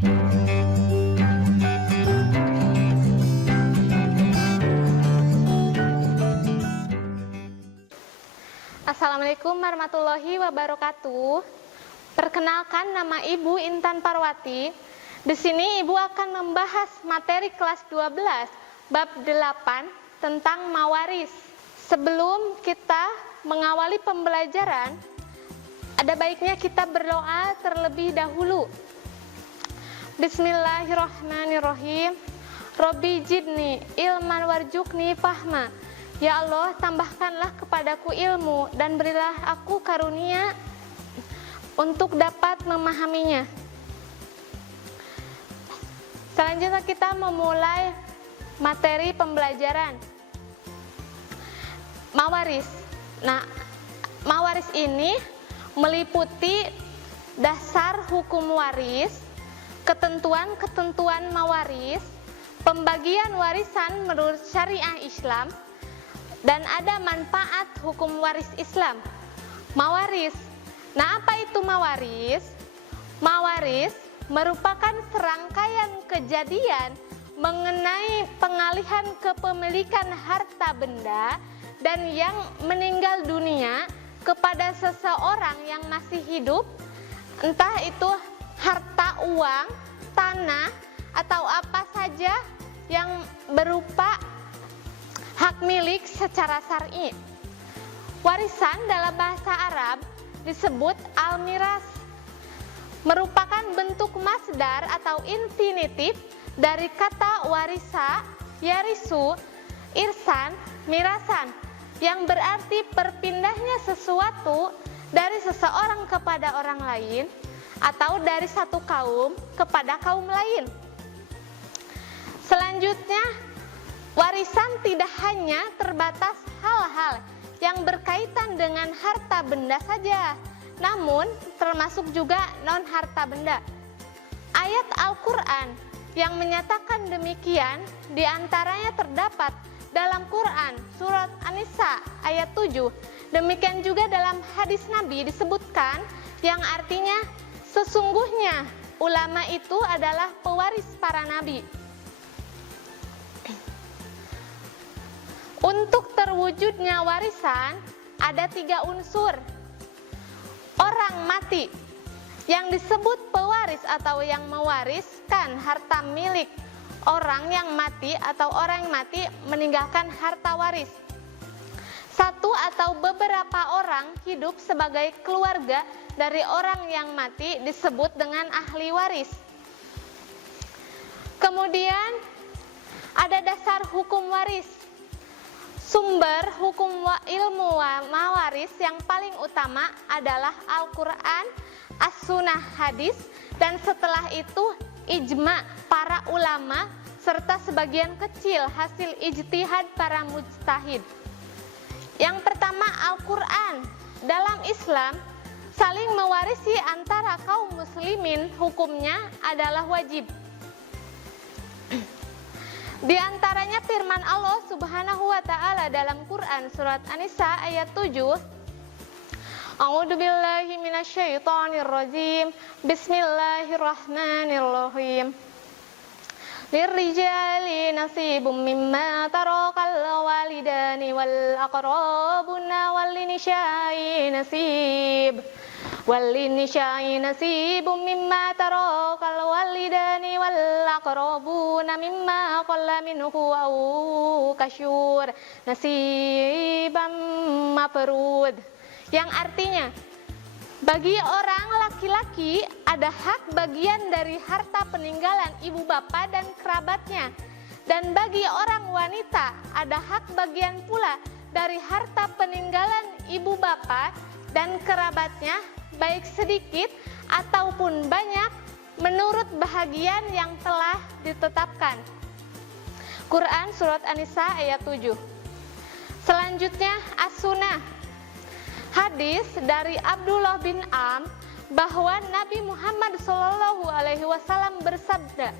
Assalamualaikum warahmatullahi wabarakatuh. Perkenalkan, nama Ibu Intan Parwati. Di sini Ibu akan membahas materi kelas 12 bab 8 tentang mawaris. Sebelum kita mengawali pembelajaran, ada baiknya kita berdoa terlebih dahulu. Bismillahirrahmanirrahim. Robbi jidni ilman warjukni fahma. Ya Allah, tambahkanlah kepadaku ilmu dan berilah aku karunia untuk dapat memahaminya. Selanjutnya kita memulai materi pembelajaran. Mawaris. Nah, mawaris ini meliputi dasar hukum waris, ketentuan-ketentuan mawaris, pembagian warisan menurut syariah Islam, dan ada manfaat hukum waris Islam. Mawaris. Nah, apa itu mawaris? Mawaris merupakan serangkaian kejadian mengenai pengalihan kepemilikan harta benda dan yang meninggal dunia kepada seseorang yang masih hidup, entah itu harta uang, tanah, atau apa saja yang berupa hak milik secara syar'i. Warisan dalam bahasa Arab disebut al-miras, merupakan bentuk masdar atau infinitif dari kata warisa, yarisu, irsan, mirasan, yang berarti berpindahnya sesuatu dari seseorang kepada orang lain atau dari satu kaum kepada kaum lain. Selanjutnya, warisan tidak hanya terbatas hal-hal yang berkaitan dengan harta benda saja, namun termasuk juga non-harta benda. Ayat Al-Quran yang menyatakan demikian diantaranya terdapat dalam Quran surat An-Nisa ayat 7. Demikian juga dalam hadis Nabi disebutkan yang artinya sesungguhnya ulama itu adalah pewaris para nabi. Untuk terwujudnya warisan ada 3 unsur. Orang mati yang disebut pewaris atau yang mewariskan harta milik orang yang mati atau orang yang mati meninggalkan harta waris. Satu atau beberapa orang hidup sebagai keluarga dari orang yang mati disebut dengan ahli waris. Kemudian ada dasar hukum waris. Sumber hukum ilmu mawaris yang paling utama adalah Al-Quran, As-Sunnah hadis, dan setelah itu ijma para ulama serta sebagian kecil hasil ijtihad para mujtahid. Yang pertama, Al-Quran. Dalam Islam, saling mewarisi antara kaum muslimin hukumnya adalah wajib. Di antaranya firman Allah Subhanahu wa taala dalam Quran surat An-Nisa ayat 7. A'udzu billahi minasyaitonir rajim. Bismillahirrahmanirrahim. Lirrijali nasibum mimma tarakal walidani wal aqrabuna wal nisa'i nasib. Walinisya'i nasibum mimma tarakal walidani wal aqrabuna mimma qalla minhu aw kasyur nasibam mafrud, yang artinya bagi orang laki-laki ada hak bagian dari harta peninggalan ibu bapa dan kerabatnya, dan bagi orang wanita ada hak bagian pula dari harta peninggalan ibu bapa dan kerabatnya, baik sedikit ataupun banyak menurut bahagian yang telah ditetapkan. Quran surat An-Nisa ayat 7. Selanjutnya As-Sunnah. Hadis dari Abdullah bin Am bahwa Nabi Muhammad SAW bersabda,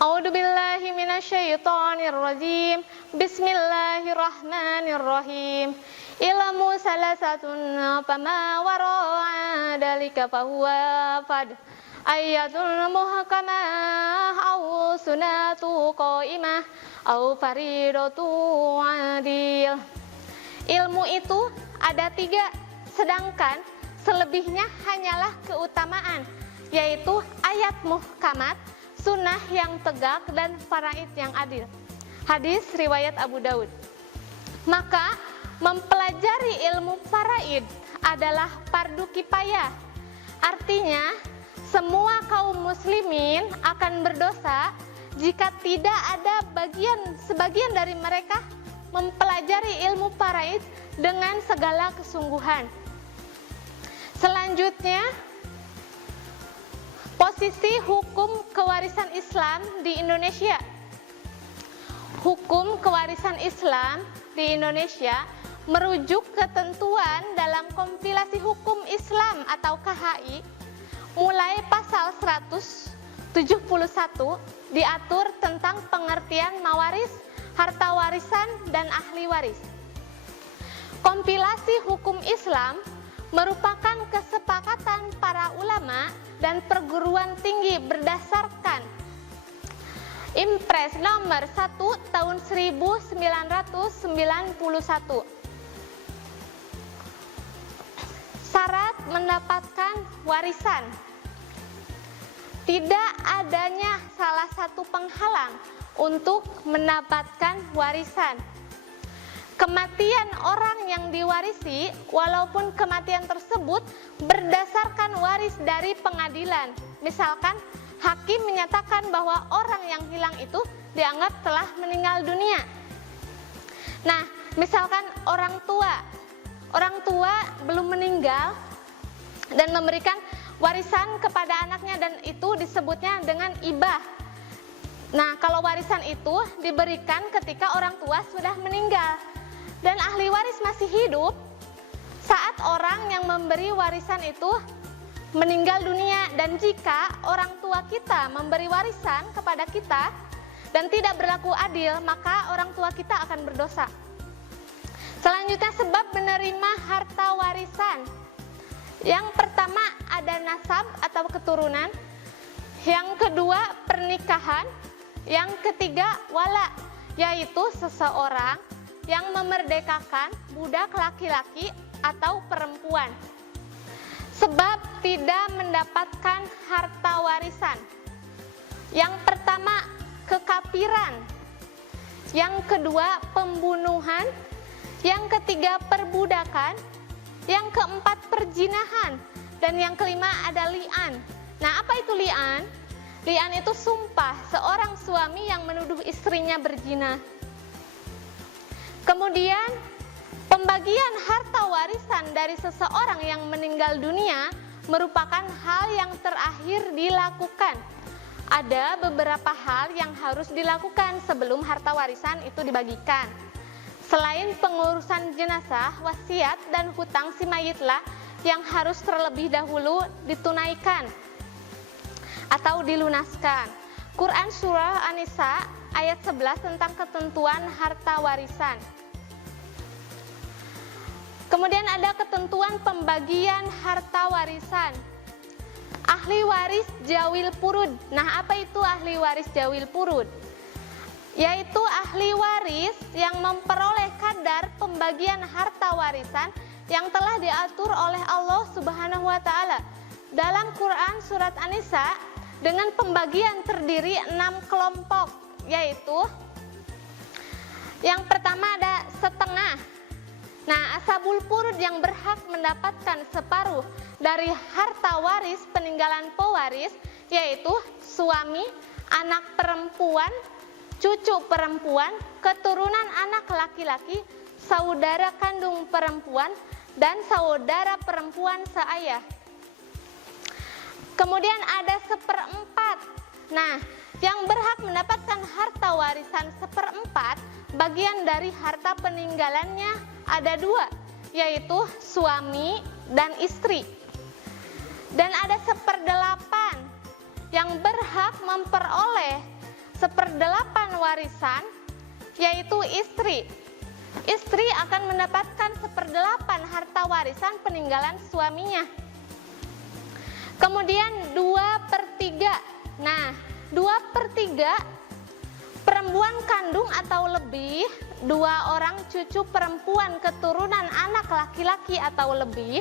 A'udzu billahi minasyaitonir rajim. Bismillahirrahmanirrahim. Ilmu salasatun fama wara'a dalika fahuwa fad. ayatul muhkamah au sunatu qaimah au faridatu adil. Ilmu itu ada 3, sedangkan selebihnya hanyalah keutamaan, yaitu ayat muhkamat, sunnah yang tegak, dan faraid yang adil. Hadis riwayat Abu Daud. Maka mempelajari ilmu faraid adalah fardu kifayah. Artinya semua kaum muslimin akan berdosa jika tidak ada sebagian dari mereka mempelajari ilmu faraid dengan segala kesungguhan. Selanjutnya, posisi hukum kewarisan Islam di Indonesia. Hukum kewarisan Islam di Indonesia merujuk ketentuan dalam kompilasi hukum Islam atau KHI, mulai pasal 171 diatur tentang pengertian mawaris, harta warisan, dan ahli waris. Kompilasi hukum Islam merupakan kesepakatan para ulama dan perguruan tinggi berdasarkan Impres nomor 1 tahun 1991. Syarat mendapatkan warisan. Tidak adanya salah satu penghalang untuk mendapatkan warisan. Kematian orang yang diwarisi, walaupun kematian tersebut berdasarkan waris dari pengadilan. Misalkan hakim menyatakan bahwa orang yang hilang itu dianggap telah meninggal dunia. Nah, misalkan orang tua belum meninggal dan memberikan warisan kepada anaknya, dan itu disebutnya dengan ibah. Nah, kalau warisan itu diberikan ketika orang tua sudah meninggal dan ahli waris masih hidup saat orang yang memberi warisan itu meninggal dunia, dan jika orang tua kita memberi warisan kepada kita dan tidak berlaku adil, maka orang tua kita akan berdosa. Selanjutnya, sebab menerima harta warisan. Yang pertama ada nasab atau keturunan, yang kedua pernikahan, yang ketiga wala, yaitu seseorang yang memerdekakan budak laki-laki atau perempuan. Sebab tidak mendapatkan harta warisan. Yang pertama kekafiran, yang kedua pembunuhan, yang ketiga perbudakan, yang keempat perzinahan, dan yang kelima ada li'an. Nah, apa itu li'an? Li'an itu sumpah seorang suami yang menuduh istrinya berzina. Kemudian pembagian harta warisan dari seseorang yang meninggal dunia merupakan hal yang terakhir dilakukan. Ada beberapa hal yang harus dilakukan sebelum harta warisan itu dibagikan. Selain pengurusan jenazah, wasiat, dan hutang si mayitlah yang harus terlebih dahulu ditunaikan atau dilunaskan. Quran Surah An-Nisa ayat 11 tentang ketentuan harta warisan. Kemudian ada ketentuan pembagian harta warisan. Ahli waris jawil purud. Nah, apa itu ahli waris jawil purud? Yaitu ahli waris yang memperoleh kadar pembagian harta warisan yang telah diatur oleh Allah Subhanahu wa taala. Dalam Quran surat An-Nisa dengan pembagian terdiri 6 kelompok, yaitu yang pertama ada setengah. Nah, ashabul furud yang berhak mendapatkan separuh dari harta waris peninggalan pewaris, yaitu suami, anak perempuan, cucu perempuan, keturunan anak laki-laki, saudara kandung perempuan, dan saudara perempuan seayah. Kemudian ada seperempat. Nah, yang berhak mendapatkan harta warisan seperempat bagian dari harta peninggalannya ada 2, yaitu suami dan istri. Dan ada seperdelapan yang berhak memperoleh seperdelapan warisan, yaitu istri. Istri akan mendapatkan seperdelapan harta warisan peninggalan suaminya. Kemudian 2/3. Nah, 2/3 perempuan kandung atau lebih, 2 orang cucu perempuan keturunan anak laki-laki atau lebih,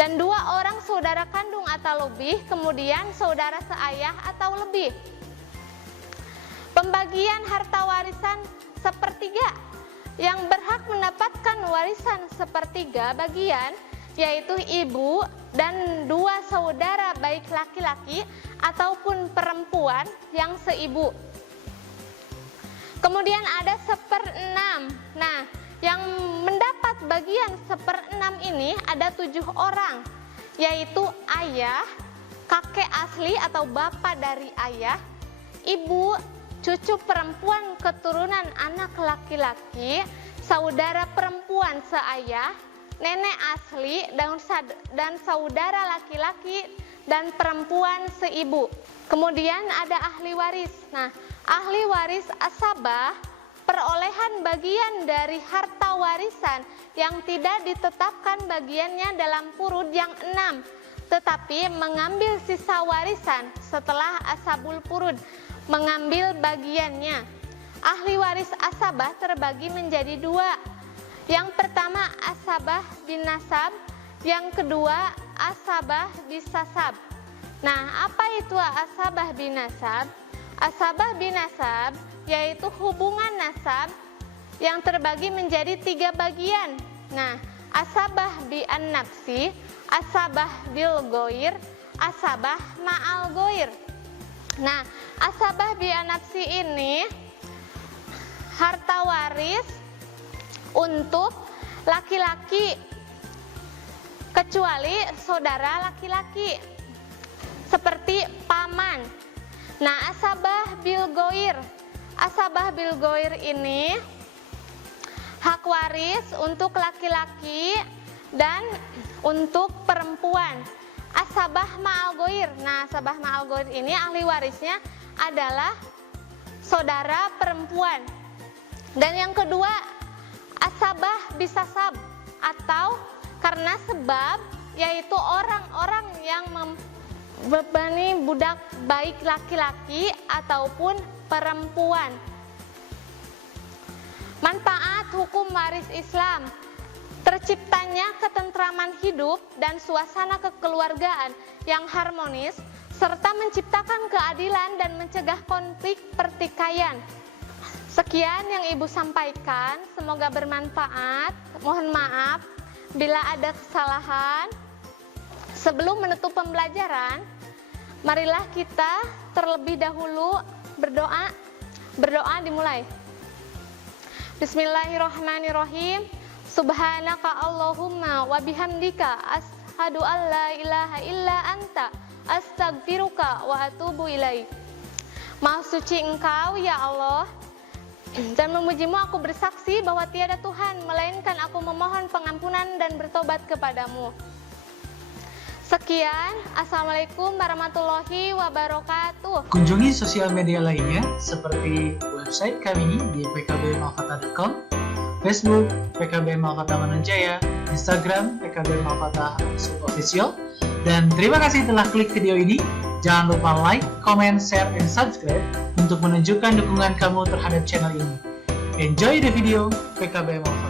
dan 2 orang saudara kandung atau lebih, kemudian saudara seayah atau lebih. Pembagian harta warisan 1/3. Yang berhak mendapatkan warisan 1/3 bagian yaitu ibu dan 2 saudara baik laki-laki ataupun perempuan yang seibu. Kemudian ada 1/6. Nah, yang mendapat bagian 1/6 ini ada 7 orang, yaitu ayah, kakek asli atau bapak dari ayah, ibu, cucu perempuan keturunan anak laki-laki, saudara perempuan seayah, nenek asli, dan saudara laki-laki dan perempuan seibu. Kemudian ada ahli waris. Nah, ahli waris asabah perolehan bagian dari harta warisan yang tidak ditetapkan bagiannya dalam purud yang 6, tetapi mengambil sisa warisan setelah asabul purud mengambil bagiannya. Ahli waris asabah terbagi menjadi 2. Yang pertama asabah bin nasab, yang kedua asabah bisasab. Nah, apa itu asabah bin nasab? Asabah bin nasab yaitu hubungan nasab yang terbagi menjadi 3 bagian. Nah, asabah bi an-nafsi, asabah bil goir, asabah ma'al goir. Nah, asabah bi an-nafsi ini harta waris untuk laki-laki kecuali saudara laki-laki seperti paman. Nah, asabah bil goir. Asabah bil goir ini hak waris untuk laki-laki dan untuk perempuan. Asabah ma'al goir. Nah, asabah ma'al goir ini ahli warisnya adalah saudara perempuan. Dan yang kedua, asabah bisasab atau karena sebab, yaitu orang-orang yang membebani budak baik laki-laki ataupun perempuan. Manfaat hukum waris Islam: terciptanya ketentraman hidup dan suasana kekeluargaan yang harmonis, serta menciptakan keadilan dan mencegah konflik pertikaian. Sekian yang Ibu sampaikan, semoga bermanfaat. Mohon maaf bila ada kesalahan. Sebelum menutup pembelajaran, marilah kita terlebih dahulu berdoa. Berdoa dimulai. Bismillahirrahmanirrahim. Subhanaka Allahumma wa bihamdika ashadu an la ilaha illa anta astagfiruka wa atubu ilaik. Maha suci Engkau ya Allah, dan memujimu aku bersaksi bahwa tiada Tuhan melainkan aku memohon pengampunan dan bertobat kepadamu. Sekian, Assalamualaikum warahmatullahi wabarakatuh. Kunjungi sosial media lainnya seperti website kami di pkbmalkata.com, Facebook PKB Malkata Mananjaya, Instagram PKB Malkata _official. Dan terima kasih telah klik video ini. Jangan lupa like, comment, share, dan subscribe untuk menunjukkan dukungan kamu terhadap channel ini. Enjoy the video PKB Malkata.